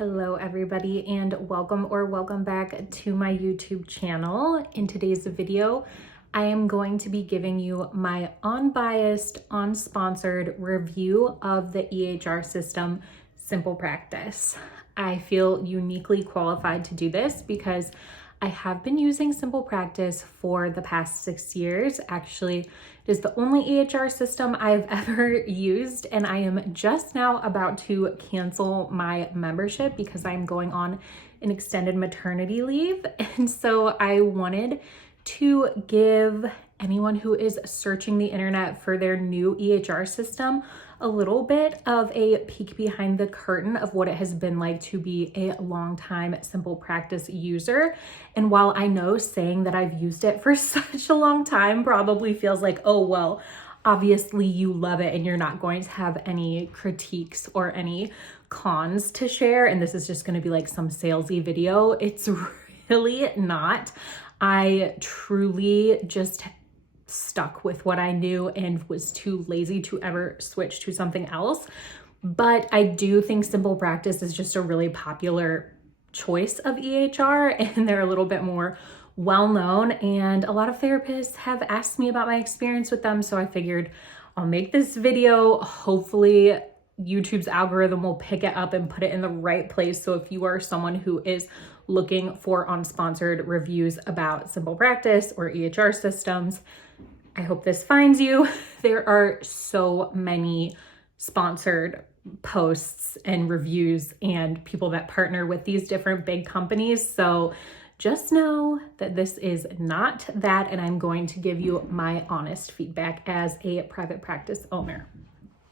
Hello everybody, and welcome back to my YouTube channel. In today's video, I am going to be giving you my unbiased, unsponsored review of the EHR system, Simple Practice. I feel uniquely qualified to do this because I have been using Simple Practice for the past 6 years. Actually, it is the only EHR system I've ever used, and I am just now about to cancel my membership because I'm going on an extended maternity leave. And so I wanted to give anyone who is searching the internet for their new EHR system a little bit of a peek behind the curtain of what it has been like to be a longtime Simple Practice user. And while I know saying that I've used it for such a long time probably feels like, oh, well, obviously you love it and you're not going to have any critiques or any cons to share, and this is just going to be like some salesy video, it's really not. I truly just stuck with what I knew and was too lazy to ever switch to something else. But I do think Simple Practice is just a really popular choice of EHR, and they're a little bit more well-known, and a lot of therapists have asked me about my experience with them, so I figured I'll make this video. Hopefully YouTube's algorithm will pick it up and put it in the right place. So if you are someone who is looking for unsponsored reviews about Simple Practice or EHR systems, I hope this finds you. There are so many sponsored posts and reviews and people that partner with these different big companies. So just know that this is not that, and I'm going to give you my honest feedback as a private practice owner.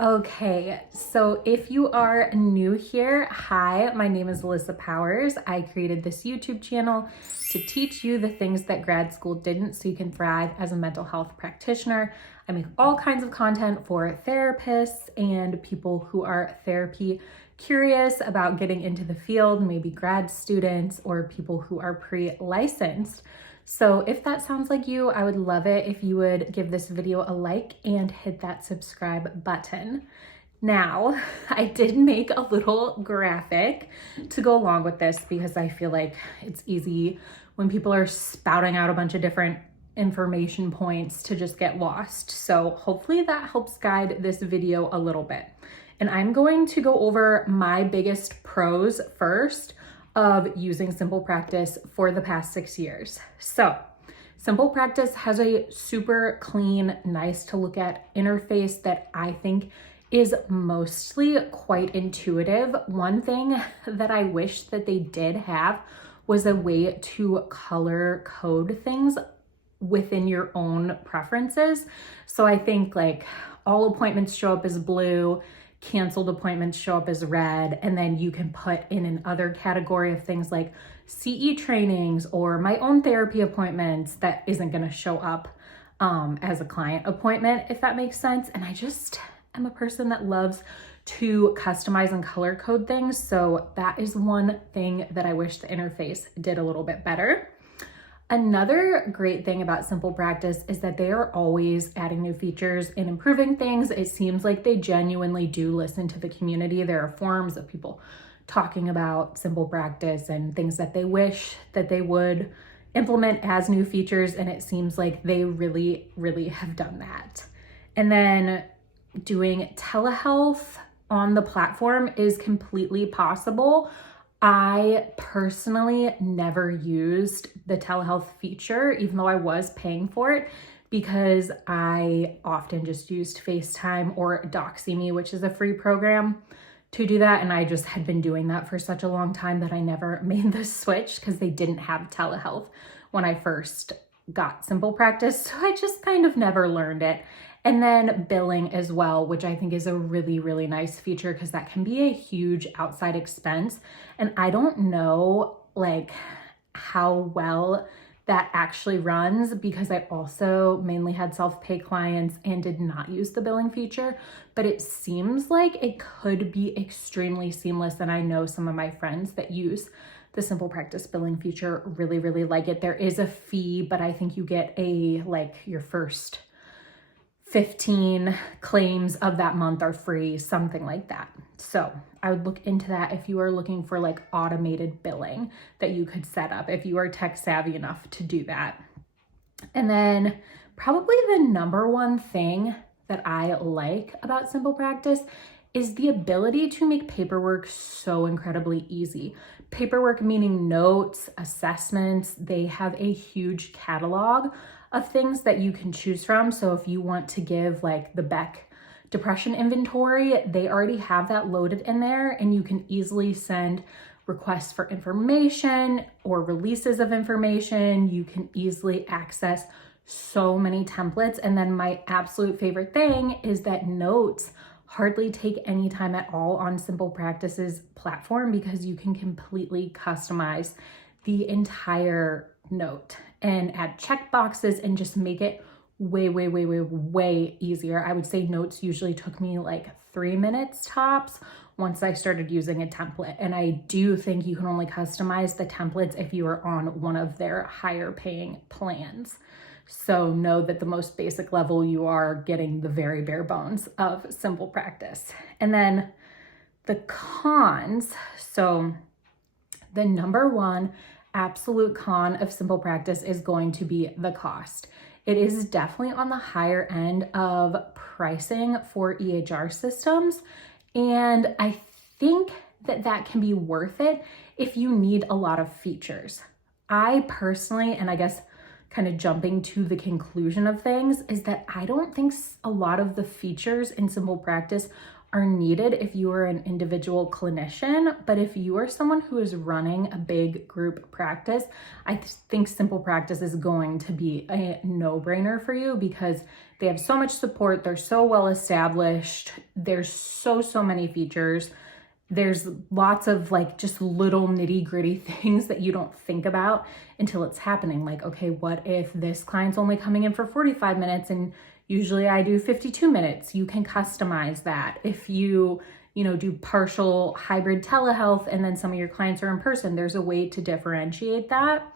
Okay, so if you are new here, hi, my name is Allyssa Powers. I created this YouTube channel to teach you the things that grad school didn't so you can thrive as a mental health practitioner. I make all kinds of content for therapists and people who are therapy curious about getting into the field, maybe grad students or people who are pre-licensed. So if that sounds like you, I would love it if you would give this video a like and hit that subscribe button. Now, I did make a little graphic to go along with this because I feel like it's easy when people are spouting out a bunch of different information points to just get lost. So hopefully that helps guide this video a little bit. And I'm going to go over my biggest pros first of using Simple Practice for the past 6 years. So Simple Practice has a super clean, nice to look at interface that I think is mostly quite intuitive. One thing that I wish that they did have was a way to color code things within your own preferences. So I think like all appointments show up as blue, canceled appointments show up as red, and then you can put in another category of things like CE trainings or my own therapy appointments that isn't going to show up as a client appointment, if that makes sense. And I just am a person that loves to customize and color code things. So that is one thing that I wish the interface did a little bit better. Another great thing about Simple Practice is that they are always adding new features and improving things. It seems like they genuinely do listen to the community. There are forums of people talking about Simple Practice and things that they wish that they would implement as new features, and it seems like they really, really have done that. And then doing telehealth on the platform is completely possible. I personally never used the telehealth feature, even though I was paying for it, because I often just used FaceTime or DoxyMe, which is a free program, to do that. And I just had been doing that for such a long time that I never made the switch because they didn't have telehealth when I first got Simple Practice. So I just kind of never learned it. And then billing as well, which I think is a really, really nice feature because that can be a huge outside expense. And I don't know like how well that actually runs because I also mainly had self-pay clients and did not use the billing feature, but it seems like it could be extremely seamless. And I know some of my friends that use the Simple Practice billing feature really, really like it. There is a fee, but I think you get your first 15 claims of that month are free, something like that. So I would look into that if you are looking for like automated billing that you could set up, if you are tech savvy enough to do that. And then probably the number one thing that I like about Simple Practice is the ability to make paperwork so incredibly easy. Paperwork meaning notes, assessments. They have a huge catalog of things that you can choose from. So if you want to give like the Beck depression inventory, they already have that loaded in there, and you can easily send requests for information or releases of information. You can easily access so many templates. And then my absolute favorite thing is that notes hardly take any time at all on Simple Practice's platform, because you can completely customize the entire note and add checkboxes and just make it way easier. I would say notes usually took me like 3 minutes tops once I started using a template. And I do think you can only customize the templates if you are on one of their higher paying plans. So know that the most basic level, you are getting the very bare bones of Simple Practice. And then the cons. So the number one absolute con of Simple Practice is going to be the cost. It is definitely on the higher end of pricing for EHR systems. And I think that that can be worth it if you need a lot of features. I personally, and I guess kind of jumping to the conclusion of things, is that I don't think a lot of the features in Simple Practice are needed if you are an individual clinician. But if you are someone who is running a big group practice, I think Simple Practice is going to be a no-brainer for you, because they have so much support. They're so well established. There's so many features. There's lots of like just little nitty gritty things that you don't think about until it's happening. Like, okay, what if this client's only coming in for 45 minutes and usually I do 52 minutes? You can customize that. If you do partial hybrid telehealth and then some of your clients are in person, there's a way to differentiate that.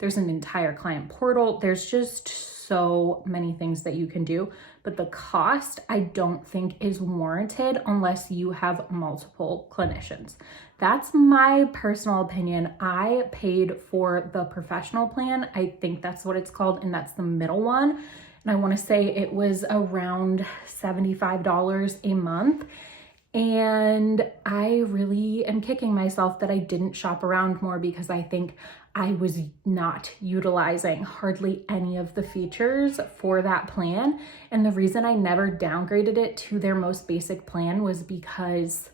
There's an entire client portal. There's just so many things that you can do, but the cost I don't think is warranted unless you have multiple clinicians. That's my personal opinion. I paid for the professional plan. I think that's what it's called, and that's the middle one. And I want to say it was around $75 a month. And I really am kicking myself that I didn't shop around more, because I think I was not utilizing hardly any of the features for that plan. And the reason I never downgraded it to their most basic plan was because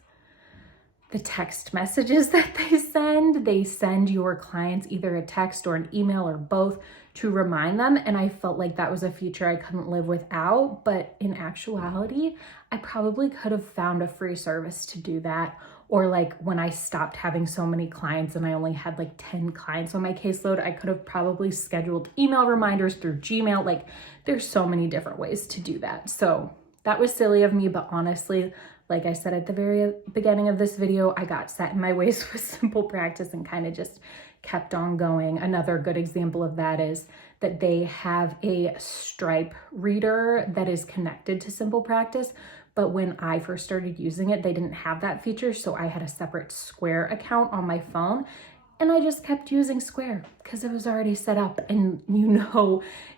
the text messages that they send your clients either a text or an email or both to remind them. And I felt like that was a feature I couldn't live without. But in actuality, I probably could have found a free service to do that. Or like when I stopped having so many clients and I only had like 10 clients on my caseload, I could have probably scheduled email reminders through Gmail. Like there's so many different ways to do that. So that was silly of me, but honestly, like I said at the very beginning of this video, I got set in my ways with Simple Practice and kind of just kept on going. Another good example of that is that they have a Stripe reader that is connected to Simple Practice. But when I first started using it, they didn't have that feature. So I had a separate Square account on my phone, and I just kept using Square because it was already set up. And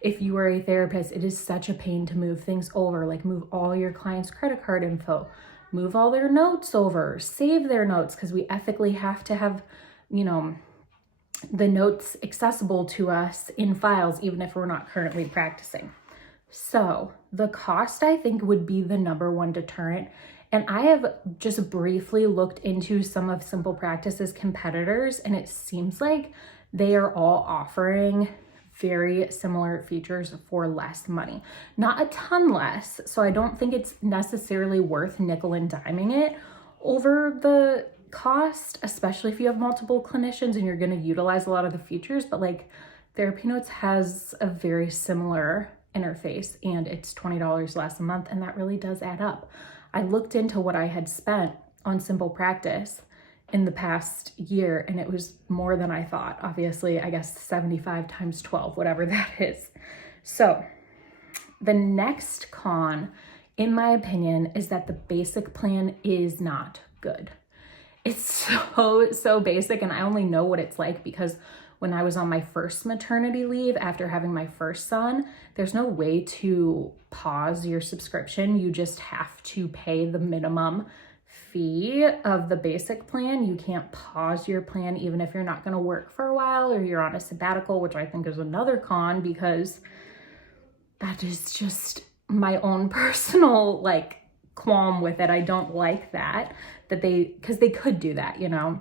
if you are a therapist, it is such a pain to move things over, like move all your clients' credit card info, move all their notes over, save their notes, because we ethically have to have, the notes accessible to us in files, even if we're not currently practicing. So the cost, I think, would be the number one deterrent. And I have just briefly looked into some of Simple Practice's competitors, and it seems like they are all offering very similar features for less money. Not a ton less, so I don't think it's necessarily worth nickel and diming it over the cost, especially if you have multiple clinicians and you're going to utilize a lot of the features. But like Therapy Notes has a very similar interface, and it's $20 less a month, and that really does add up. I looked into what I had spent on Simple Practice in the past year, and it was more than I thought. Obviously, I guess 75 times 12, whatever that is. So The next con, in my opinion, is that the basic plan is not good. It's so basic, and I only know what it's like because when I was on my first maternity leave after having my first son, there's no way to pause your subscription. You just have to pay the minimum fee of the basic plan. You can't pause your plan even if you're not going to work for a while or you're on a sabbatical, which I think is another con because that is just my own personal like qualm with it. I don't like that because they could do that, you know,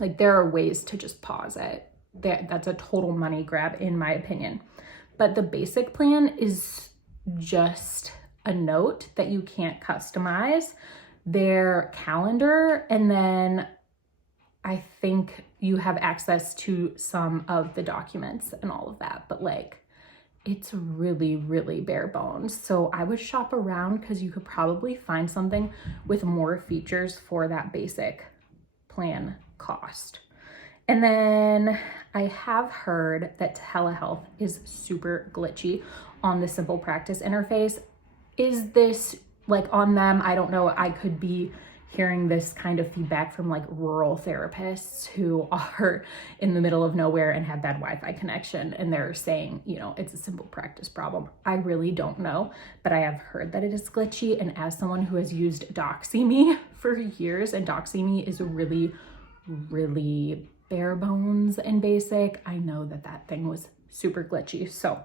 like there are ways to just pause it. That's a total money grab in my opinion. But the basic plan is just a note that you can't customize their calendar, and then I think you have access to some of the documents and all of that, but like it's really bare bones. So I would shop around because you could probably find something with more features for that basic plan cost. And then I have heard that telehealth is super glitchy on the Simple Practice interface. Is this like on them? I don't know. I could be hearing this kind of feedback from like rural therapists who are in the middle of nowhere and have bad Wi-Fi connection, and they're saying, you know, it's a Simple Practice problem. I really don't know, but I have heard that it is glitchy. And as someone who has used DoxyMe for years, and DoxyMe is really bare bones and basic, I know that thing was super glitchy. So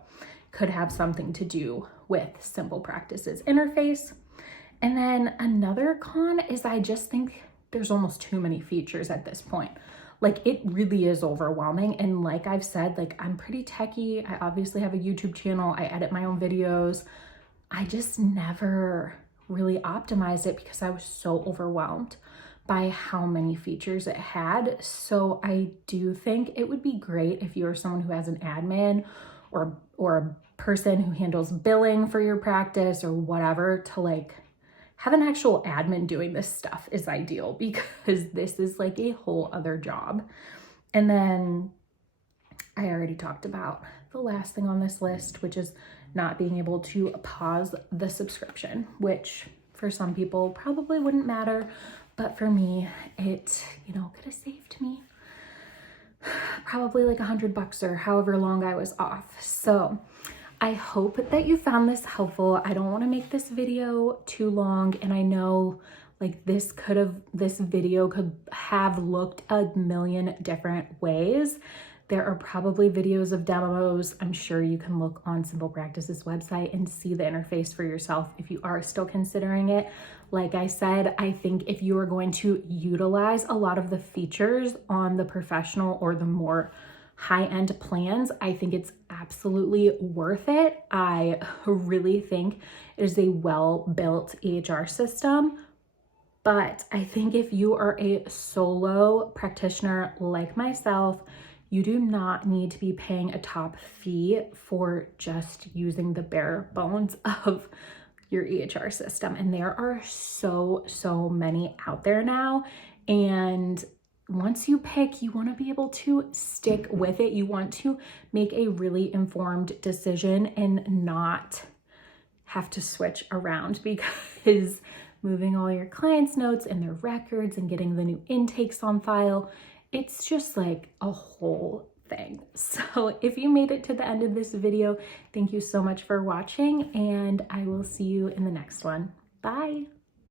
could have something to do with Simple Practice's interface. And then another con is I just think there's almost too many features at this point. Like it really is overwhelming. And like I've said, like I'm pretty techie. I obviously have a YouTube channel. I edit my own videos. I just never really optimized it because I was so overwhelmed by how many features it had. So I do think it would be great if you're someone who has an admin or a person who handles billing for your practice or whatever, to like have an actual admin doing this stuff is ideal, because this is like a whole other job. And then I already talked about the last thing on this list, which is not being able to pause the subscription, which for some people probably wouldn't matter. But for me, it, you know, could have saved me probably like $100 or however long I was off. So I hope that you found this helpful. I don't want to make this video too long. And I know like this video could have looked a million different ways. There are probably videos of demos. I'm sure you can look on Simple Practice's website and see the interface for yourself if you are still considering it. Like I said, I think if you are going to utilize a lot of the features on the professional or the more high-end plans, I think it's absolutely worth it. I really think it is a well-built EHR system. But I think if you are a solo practitioner like myself, you do not need to be paying a top fee for just using the bare bones of your EHR system. And there are so many out there now. And once you pick, you want to be able to stick with it. You want to make a really informed decision and not have to switch around, because moving all your clients' notes and their records and getting the new intakes on file, it's just like a whole thing. So if you made it to the end of this video, thank you so much for watching, and I will see you in the next one. Bye.